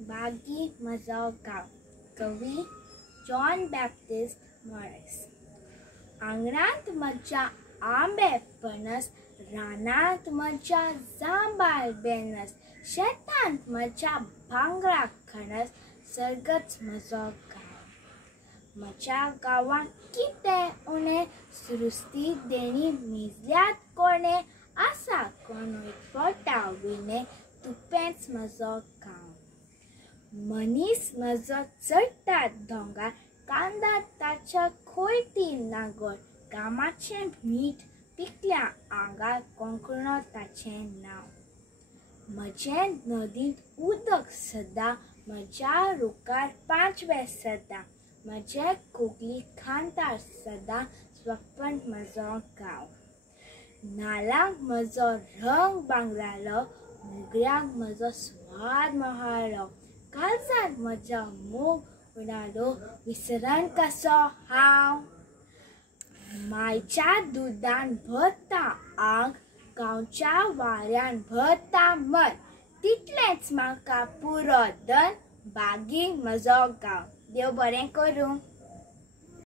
बागी म्हजो गांव. कवी जॉन बॅप्टिस्ट मॉरिस. आंगणांत म्हज्या आंबे पणस, रानांत म्हज्या जांबाळ बेनस, शेतांत म्हज्या भांगरा खणस, सर्गच म्हजो गांव. म्हज्या गांवांत कितें उणें, सृश्टी देणी मेजल्यात कोणे, आसा कोणूय पोटा विणे, तुपेंच म्हजो गांव. मनीस म्हजो चडटा दोंगार, कांदा ताच्या खोयटी नांगोर, गामाचें मीठ पिकल्या आंगार, कोंकणो ताचें नांव. म्हजें नदींत उदक सदां, म्हज्या रुखार पांचवे सदां, म्हजे कोंकली खांदार सदां, स्वप्न म्हजो गांव. नाल्लांक म्हजो रंग बांगरालो, मोगऱ्यांक म्हजो स्वाद मोहाळ्ळो, काळजांत म्हज्या मोग उडालो, विसरन कसो हांव. मायच्या दुदान भरता आंग, गांवच्या वाऱ्यान भरता मन, तितलेंच म्हाका पुरो धन, बागी म्हजो गांव. देव बरें करूं.